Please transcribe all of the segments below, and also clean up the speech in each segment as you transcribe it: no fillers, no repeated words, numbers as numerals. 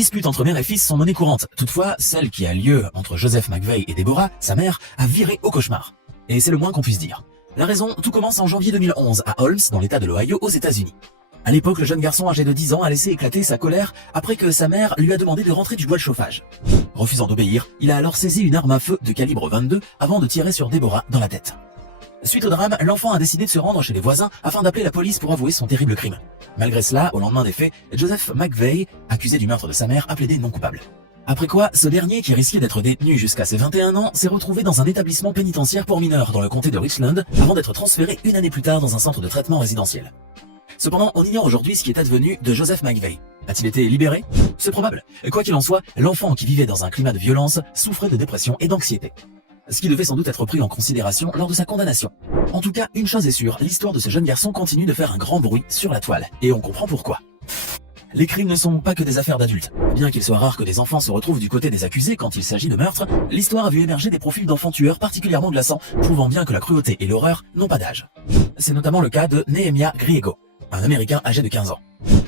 disputes entre mère et fils sont monnaie courante. Toutefois, celle qui a lieu entre Joseph McVeigh et Deborah, sa mère, a viré au cauchemar. Et c'est le moins qu'on puisse dire. La raison, tout commence en janvier 2011 à Holmes, dans l'état de l'Ohio, aux États-Unis. À l'époque, le jeune garçon âgé de 10 ans a laissé éclater sa colère après que sa mère lui a demandé de rentrer du bois de chauffage. Refusant d'obéir, il a alors saisi une arme à feu de calibre 22 avant de tirer sur Deborah dans la tête. Suite au drame, l'enfant a décidé de se rendre chez les voisins afin d'appeler la police pour avouer son terrible crime. Malgré cela, au lendemain des faits, Joseph McVeigh, accusé du meurtre de sa mère, a plaidé non coupable. Après quoi, ce dernier, qui risquait d'être détenu jusqu'à ses 21 ans, s'est retrouvé dans un établissement pénitentiaire pour mineurs dans le comté de Richland, avant d'être transféré une année plus tard dans un centre de traitement résidentiel. Cependant, on ignore aujourd'hui ce qui est advenu de Joseph McVeigh. A-t-il été libéré? C'est probable. Quoi qu'il en soit, l'enfant qui vivait dans un climat de violence souffrait de dépression et d'anxiété. Ce qui devait sans doute être pris en considération lors de sa condamnation. En tout cas, une chose est sûre, l'histoire de ce jeune garçon continue de faire un grand bruit sur la toile. Et on comprend pourquoi. Les crimes ne sont pas que des affaires d'adultes. Bien qu'il soit rare que des enfants se retrouvent du côté des accusés quand il s'agit de meurtre, l'histoire a vu émerger des profils d'enfants tueurs particulièrement glaçants, prouvant bien que la cruauté et l'horreur n'ont pas d'âge. C'est notamment le cas de Nehemiah Griego, un Américain âgé de 15 ans.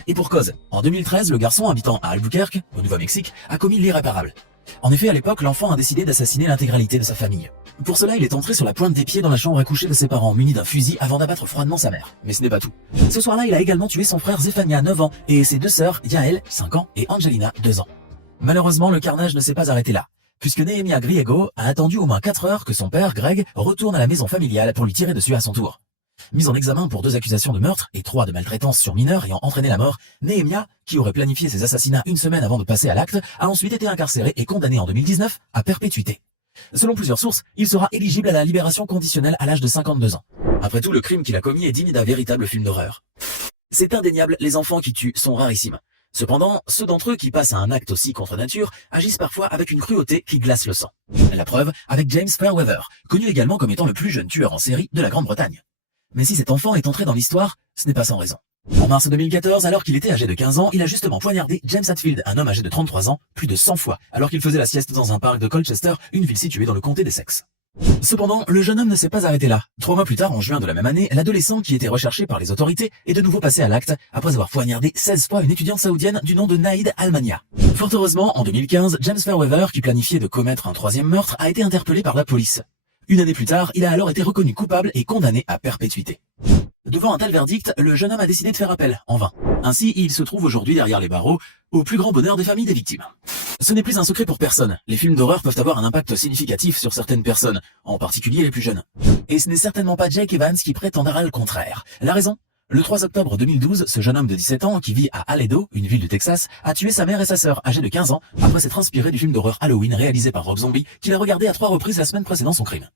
Et pour cause, en 2013, le garçon habitant à Albuquerque, au Nouveau-Mexique, a commis l'irréparable. En effet, à l'époque, l'enfant a décidé d'assassiner l'intégralité de sa famille. Pour cela, il est entré sur la pointe des pieds dans la chambre à coucher de ses parents, muni d'un fusil avant d'abattre froidement sa mère. Mais ce n'est pas tout. Ce soir-là, il a également tué son frère Zephania, 9 ans, et ses deux sœurs, Yael, 5 ans, et Angelina, 2 ans. Malheureusement, le carnage ne s'est pas arrêté là, puisque Nehemiah Griego a attendu au moins 4 heures que son père, Greg, retourne à la maison familiale pour lui tirer dessus à son tour. Mis en examen pour 2 accusations de meurtre et 3 de maltraitance sur mineurs ayant entraîné la mort, Nehemiah, qui aurait planifié ses assassinats une semaine avant de passer à l'acte, a ensuite été incarcéré et condamné en 2019 à perpétuité. Selon plusieurs sources, il sera éligible à la libération conditionnelle à l'âge de 52 ans. Après tout, le crime qu'il a commis est digne d'un véritable film d'horreur. C'est indéniable, les enfants qui tuent sont rarissimes. Cependant, ceux d'entre eux qui passent à un acte aussi contre nature agissent parfois avec une cruauté qui glace le sang. La preuve avec James Fairweather, connu également comme étant le plus jeune tueur en série de la Grande-Bretagne. Mais si cet enfant est entré dans l'histoire, ce n'est pas sans raison. En mars 2014, alors qu'il était âgé de 15 ans, il a justement poignardé James Hatfield, un homme âgé de 33 ans, plus de 100 fois, alors qu'il faisait la sieste dans un parc de Colchester, une ville située dans le comté d'Essex. Cependant, le jeune homme ne s'est pas arrêté là. 3 mois plus tard, en juin de la même année, l'adolescent qui était recherché par les autorités est de nouveau passé à l'acte, après avoir poignardé 16 fois une étudiante saoudienne du nom de Naïd Almania. Fort heureusement, en 2015, James Fairweather, qui planifiait de commettre un 3e meurtre, a été interpellé par la police. Une année plus tard, il a alors été reconnu coupable et condamné à perpétuité. Devant un tel verdict, le jeune homme a décidé de faire appel, en vain. Ainsi, il se trouve aujourd'hui derrière les barreaux, au plus grand bonheur des familles des victimes. Ce n'est plus un secret pour personne, les films d'horreur peuvent avoir un impact significatif sur certaines personnes, en particulier les plus jeunes. Et ce n'est certainement pas Jake Evans qui prétendra le contraire. La raison ? Le 3 octobre 2012, ce jeune homme de 17 ans, qui vit à Aledo, une ville du Texas, a tué sa mère et sa sœur, âgées de 15 ans, après s'être inspiré du film d'horreur Halloween réalisé par Rob Zombie, qu'il a regardé à 3 reprises la semaine précédant son crime.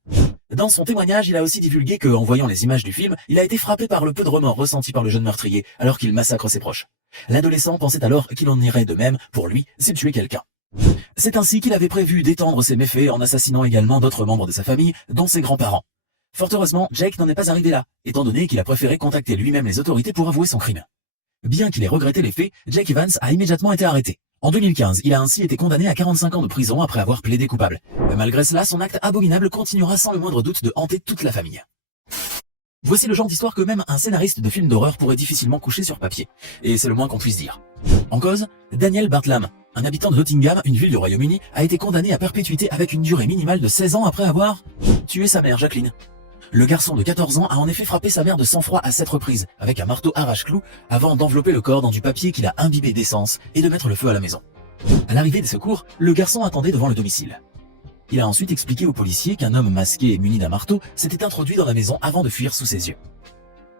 Dans son témoignage, il a aussi divulgué qu'en voyant les images du film, il a été frappé par le peu de remords ressenti par le jeune meurtrier, alors qu'il massacre ses proches. L'adolescent pensait alors qu'il en irait de même pour lui s'il tuait quelqu'un. C'est ainsi qu'il avait prévu d'étendre ses méfaits en assassinant également d'autres membres de sa famille, dont ses grands-parents. Fort heureusement, Jake n'en est pas arrivé là, étant donné qu'il a préféré contacter lui-même les autorités pour avouer son crime. Bien qu'il ait regretté les faits, Jake Evans a immédiatement été arrêté. En 2015, il a ainsi été condamné à 45 ans de prison après avoir plaidé coupable. Malgré cela, son acte abominable continuera sans le moindre doute de hanter toute la famille. Voici le genre d'histoire que même un scénariste de film d'horreur pourrait difficilement coucher sur papier. Et c'est le moins qu'on puisse dire. En cause, Daniel Bartlam, un habitant de Nottingham, une ville du Royaume-Uni, a été condamné à perpétuité avec une durée minimale de 16 ans après avoir tué sa mère, Jacqueline. Le garçon de 14 ans a en effet frappé sa mère de sang-froid à 7 reprises, avec un marteau arrache-clou, avant d'envelopper le corps dans du papier qu'il a imbibé d'essence et de mettre le feu à la maison. À l'arrivée des secours, le garçon attendait devant le domicile. Il a ensuite expliqué aux policiers qu'un homme masqué et muni d'un marteau s'était introduit dans la maison avant de fuir sous ses yeux.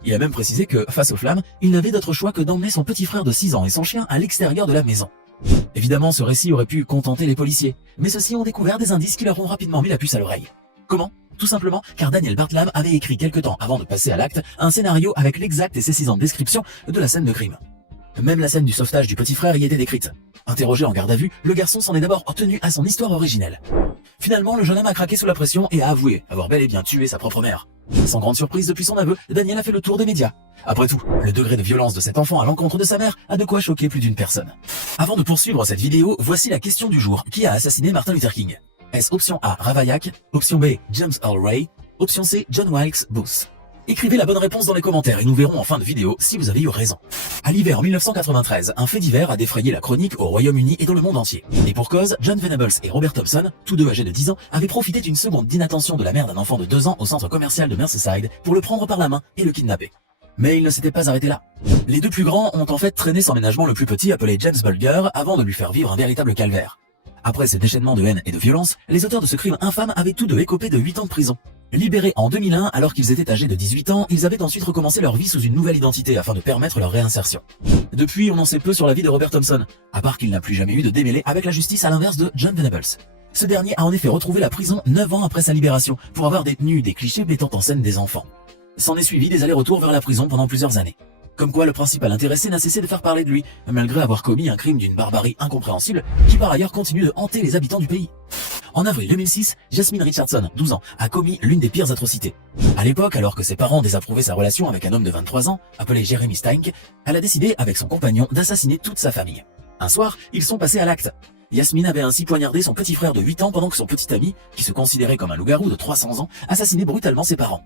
Il a même précisé que, face aux flammes, il n'avait d'autre choix que d'emmener son petit frère de 6 ans et son chien à l'extérieur de la maison. Évidemment, ce récit aurait pu contenter les policiers, mais ceux-ci ont découvert des indices qui leur ont rapidement mis la puce à l'oreille. Comment ? Tout simplement car Daniel Bartlam avait écrit quelque temps avant de passer à l'acte un scénario avec l'exacte et saisissante description de la scène de crime. Même la scène du sauvetage du petit frère y était décrite. Interrogé en garde à vue, le garçon s'en est d'abord tenu à son histoire originelle. Finalement, le jeune homme a craqué sous la pression et a avoué avoir bel et bien tué sa propre mère. Sans grande surprise depuis son aveu, Daniel a fait le tour des médias. Après tout, le degré de violence de cet enfant à l'encontre de sa mère a de quoi choquer plus d'une personne. Avant de poursuivre cette vidéo, voici la question du jour. Qui a assassiné Martin Luther King ? Est-ce option A, Ravaillac, option B, James Earl Ray, option C, John Wilkes Booth? Écrivez la bonne réponse dans les commentaires et nous verrons en fin de vidéo si vous avez eu raison. À l'hiver 1993, un fait divers a défrayé la chronique au Royaume-Uni et dans le monde entier. Et pour cause, John Venables et Robert Thompson, tous deux âgés de 10 ans, avaient profité d'une seconde d'inattention de la mère d'un enfant de 2 ans au centre commercial de Merseyside pour le prendre par la main et le kidnapper. Mais ils ne s'étaient pas arrêtés là. Les deux plus grands ont en fait traîné sans ménagement le plus petit appelé James Bulger avant de lui faire vivre un véritable calvaire. Après ce déchaînement de haine et de violence, les auteurs de ce crime infâme avaient tous deux écopé de 8 ans de prison. Libérés en 2001 alors qu'ils étaient âgés de 18 ans, ils avaient ensuite recommencé leur vie sous une nouvelle identité afin de permettre leur réinsertion. Depuis, on en sait peu sur la vie de Robert Thompson, à part qu'il n'a plus jamais eu de démêlés avec la justice à l'inverse de John Venables. Ce dernier a en effet retrouvé la prison 9 ans après sa libération pour avoir détenu des clichés mettant en scène des enfants. S'en est suivi des allers-retours vers la prison pendant plusieurs années. Comme quoi le principal intéressé n'a cessé de faire parler de lui, malgré avoir commis un crime d'une barbarie incompréhensible qui par ailleurs continue de hanter les habitants du pays. En avril 2006, Jasmine Richardson, 12 ans, a commis l'une des pires atrocités. À l'époque, alors que ses parents désapprouvaient sa relation avec un homme de 23 ans, appelé Jeremy Steinke, elle a décidé, avec son compagnon, d'assassiner toute sa famille. Un soir, ils sont passés à l'acte. Yasmine avait ainsi poignardé son petit frère de 8 ans pendant que son petit ami, qui se considérait comme un loup-garou de 300 ans, assassinait brutalement ses parents.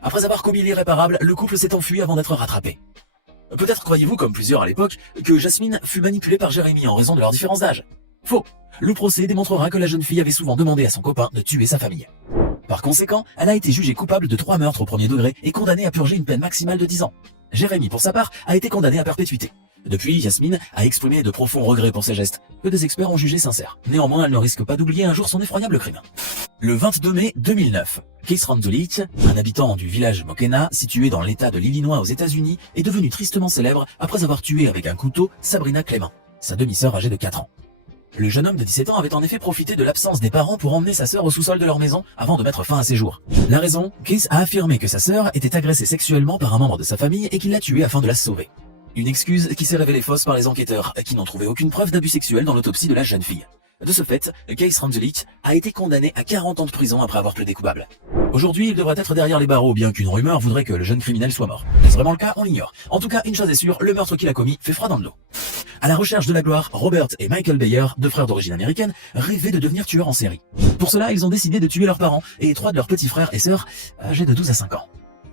Après avoir commis l'irréparable, le couple s'est enfui avant d'être rattrapé. Peut-être croyez-vous, comme plusieurs à l'époque, que Jasmine fut manipulée par Jeremy en raison de leur différence d'âge. Faux. Le procès démontrera que la jeune fille avait souvent demandé à son copain de tuer sa famille. Par conséquent, elle a été jugée coupable de 3 meurtres au premier degré et condamnée à purger une peine maximale de 10 ans. Jeremy, pour sa part, a été condamné à perpétuité. Depuis, Yasmine a exprimé de profonds regrets pour ses gestes, que des experts ont jugés sincères. Néanmoins, elle ne risque pas d'oublier un jour son effroyable crime. Le 22 mai 2009, Keith Randulich, un habitant du village Mokena, situé dans l'état de l'Illinois aux États-Unis, est devenu tristement célèbre après avoir tué avec un couteau Sabrina Clément, sa demi-sœur âgée de 4 ans. Le jeune homme de 17 ans avait en effet profité de l'absence des parents pour emmener sa sœur au sous-sol de leur maison avant de mettre fin à ses jours. La raison, Keith a affirmé que sa sœur était agressée sexuellement par un membre de sa famille et qu'il l'a tuée afin de la sauver. Une excuse qui s'est révélée fausse par les enquêteurs, qui n'ont trouvé aucune preuve d'abus sexuel dans l'autopsie de la jeune fille. De ce fait, Keith Randulich a été condamné à 40 ans de prison après avoir plaidé coupable. Aujourd'hui, il devrait être derrière les barreaux, bien qu'une rumeur voudrait que le jeune criminel soit mort. Est-ce vraiment le cas? On l'ignore. En tout cas, une chose est sûre, le meurtre qu'il a commis fait froid dans le dos. À la recherche de la gloire, Robert et Michael Bayer, deux frères d'origine américaine, rêvaient de devenir tueurs en série. Pour cela, ils ont décidé de tuer leurs parents et 3 de leurs petits frères et sœurs, âgés de 12 à 5 ans.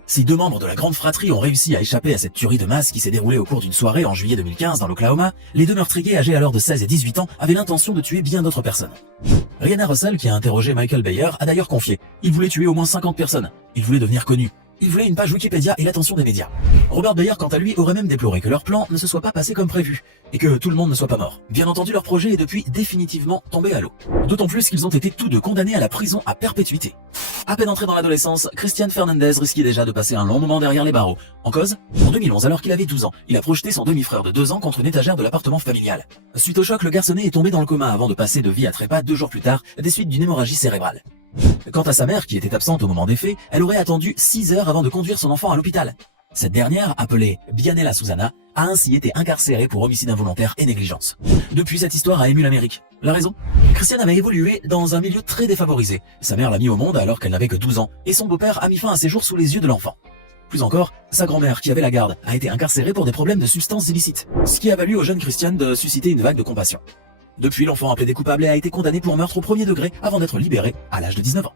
Si 2 membres de la grande fratrie ont réussi à échapper à cette tuerie de masse qui s'est déroulée au cours d'une soirée en juillet 2015 dans l'Oklahoma, les 2 meurtriers âgés alors de 16 et 18 ans avaient l'intention de tuer bien d'autres personnes. Rihanna Russell, qui a interrogé Michael Bayer, a d'ailleurs confié « Il voulait tuer au moins 50 personnes. Il voulait devenir connu. Il voulait une page Wikipédia et l'attention des médias. » Robert Bayer, quant à lui, aurait même déploré que leur plan ne se soit pas passé comme prévu, et que tout le monde ne soit pas mort. Bien entendu, leur projet est depuis définitivement tombé à l'eau. D'autant plus qu'ils ont été tous 2 condamnés à la prison à perpétuité. À peine entré dans l'adolescence, Christian Fernandez risquait déjà de passer un long moment derrière les barreaux. En cause, en 2011, alors qu'il avait 12 ans, il a projeté son demi-frère de 2 ans contre une étagère de l'appartement familial. Suite au choc, le garçonnet est tombé dans le coma avant de passer de vie à trépas 2 jours plus tard, des suites d'une hémorragie cérébrale. Quant à sa mère, qui était absente au moment des faits, elle aurait attendu 6 heures avant de conduire son enfant à l'hôpital. Cette dernière, appelée Bianella Susana, a ainsi été incarcérée pour homicide involontaire et négligence. Depuis, cette histoire a ému l'Amérique. La raison? Christian avait évolué dans un milieu très défavorisé. Sa mère l'a mis au monde alors qu'elle n'avait que 12 ans, et son beau-père a mis fin à ses jours sous les yeux de l'enfant. Plus encore, sa grand-mère, qui avait la garde, a été incarcérée pour des problèmes de substances illicites, ce qui a valu au jeune Christian de susciter une vague de compassion. Depuis, l'enfant a plaidé coupable et a été condamné pour meurtre au premier degré avant d'être libéré à l'âge de 19 ans.